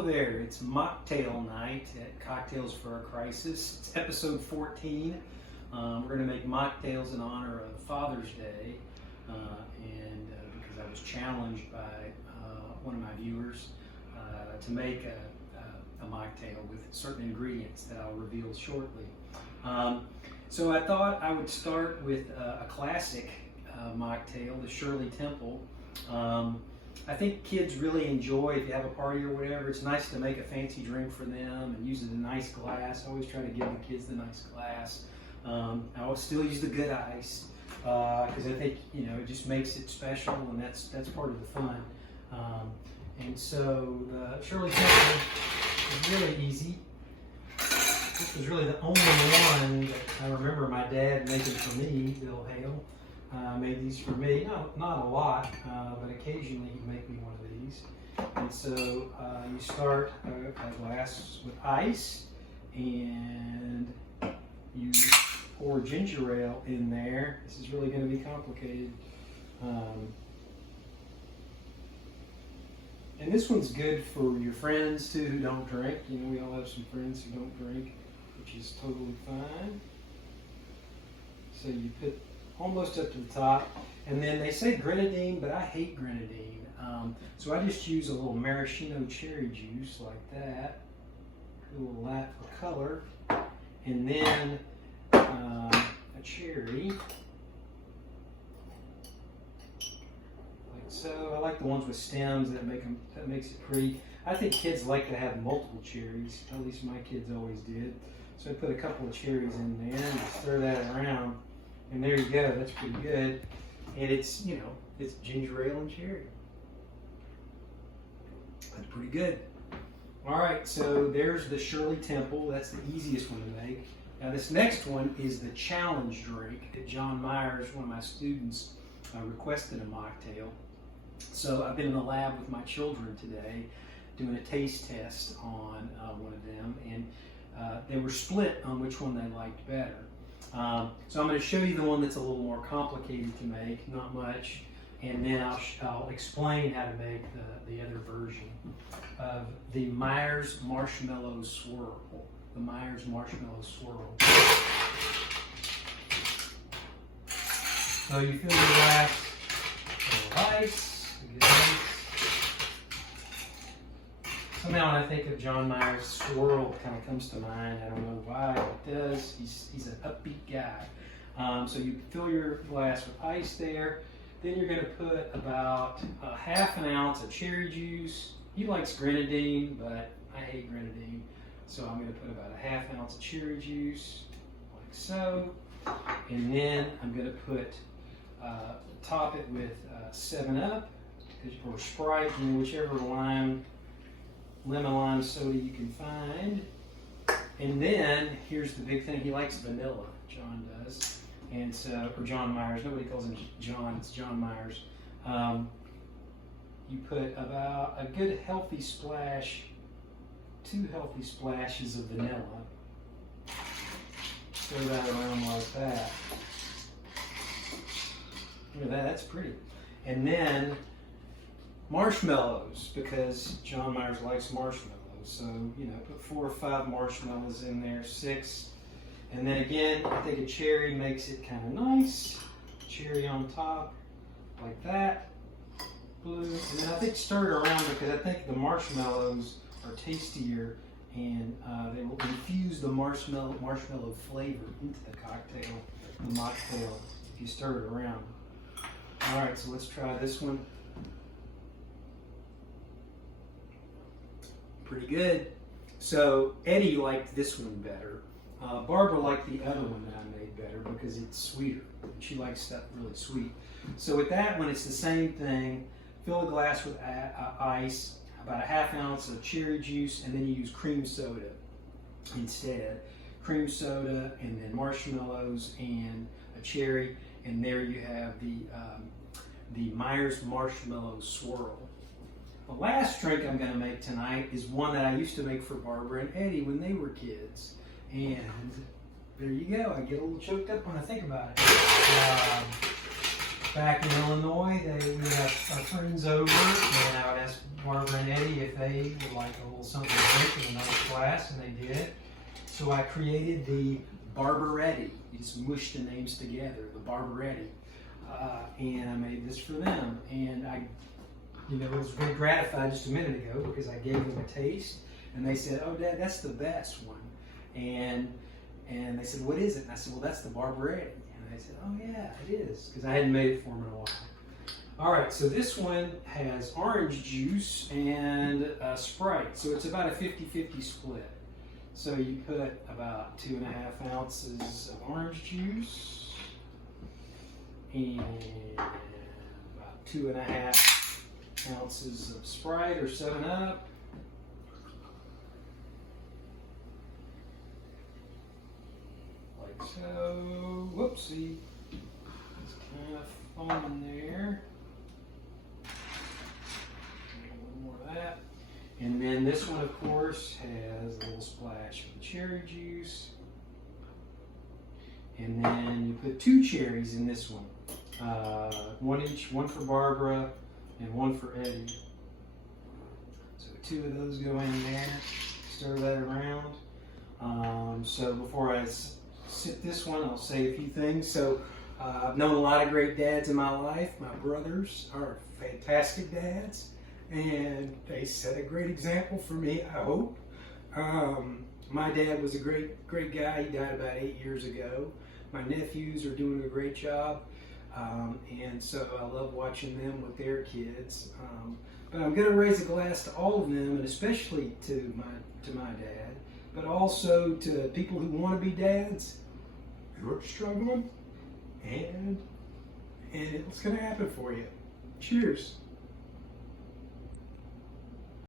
Hello there, it's Mocktail night at Cocktails for a Crisis. It's episode 14. We're going to make mocktails in honor of Father's Day, and because I was challenged by one of my viewers to make a mocktail with certain ingredients that I'll reveal shortly. So I thought I would start with a classic mocktail, the Shirley Temple. I think kids really enjoy, if you have a party or whatever, it's nice to make a fancy drink for them and use it in a nice glass. I always try to give the kids the nice glass. I always still use the good ice because I think, you know, it just makes it special, and that's part of the fun. And so the Shirley Temple is really easy. This was really the only one that I remember my dad making for me, Bill Hale. Made these for me, not a lot, but occasionally he'd make me one of these. And so you start a glass with ice, and you pour ginger ale in there. This is really going to be complicated. And this one's good for your friends too who don't drink. You know, we all have some friends who don't drink, which is totally fine. So you put almost up to the top, and then they say grenadine, but I hate grenadine. So I just use a little maraschino cherry juice like that, a little light for color, and then a cherry, like so. I like the ones with stems that makes it pretty. I think kids like to have multiple cherries. At least my kids always did. So I put a couple of cherries in there and stir that around. And there you go, that's pretty good. And it's, you know, it's ginger ale and cherry. That's pretty good. All right, so there's the Shirley Temple. That's the easiest one to make. Now this next one is the challenge drink that Jon Meyers, one of my students, requested a mocktail. So I've been in the lab with my children today doing a taste test on one of them, and they were split on which one they liked better. So I'm going to show you the one that's a little more complicated to make, not much, and then I'll explain how to make the other version of the Meyers Marshmallow Swirl. The Meyers Marshmallow Swirl. So you fill your glass with ice. Somehow when I think of Jon Meyers, swirl kind of comes to mind. I don't know why, but it does. He's an upbeat guy. So you fill your glass with ice there. Then you're going to put about half an ounce of cherry juice. He likes grenadine, but I hate grenadine. So I'm going to put about a half ounce of cherry juice, like so. And then I'm going to top it with 7-Up or Sprite, whichever lemon lime soda you can find. And then here's the big thing, he likes vanilla, John does. And so, or Jon Meyers, nobody calls him John, it's Jon Meyers. You put about a good healthy splash, 2 healthy splashes of vanilla. Stir that around like that. Look at that, that's pretty. And then marshmallows, because Jon Meyers likes marshmallows. So, you know, put 4 or 5 marshmallows in there, 6. And then again, I think a cherry makes it kind of nice. Cherry on top, like that. Blue. And then I think stir it around because I think the marshmallows are tastier, and they will infuse the marshmallow flavor into the cocktail, the mocktail, if you stir it around. All right, so let's try this one. Pretty good. So Eddie liked this one better. Barbara liked the other one that I made better because it's sweeter. She likes stuff really sweet. So with that one, it's the same thing. Fill a glass with ice, about a half ounce of cherry juice, and then you use cream soda instead. Cream soda, and then marshmallows and a cherry, and there you have the Meyers Marshmallow Swirl. The last drink I'm going to make tonight is one that I used to make for Barbara and Eddie when they were kids. And there you go. I get a little choked up when I think about it. back in Illinois, we would have our friends over, and I would ask Barbara and Eddie if they would like a little something to drink in another glass, and they did. So I created the Barbaretti. You just mush the names together, the Barbaretti. And I made this for them. And I was very gratified just a minute ago because I gave them a taste, and they said, "Oh, Dad, that's the best one." And they said, "What is it?" And I said, "Well, that's the Barbaretti." And they said, "Oh, yeah, it is," because I hadn't made it for them in a while. All right, so this one has orange juice and Sprite, so it's about a 50-50 split. So you put about 2.5 ounces of orange juice and about 2.5 ounces of Sprite or 7-Up. Like so. Whoopsie. It's kind of foaming there. A little more of that. And then this one, of course, has a little splash of cherry juice. And then you put 2 cherries in this one. One each, one for Barbara and one for Eddie. So 2 of those go in there. Stir that around. So before I sip this one, I'll say a few things. So I've known a lot of great dads in my life. My brothers are fantastic dads, and they set a great example for me, I hope. My dad was a great guy. He died about 8 years ago. My nephews are doing a great job, and so I love watching them with their kids. But I'm going to raise a glass to all of them, and especially to my dad, but also to people who want to be dads, who are struggling, and it's going to happen for you. Cheers.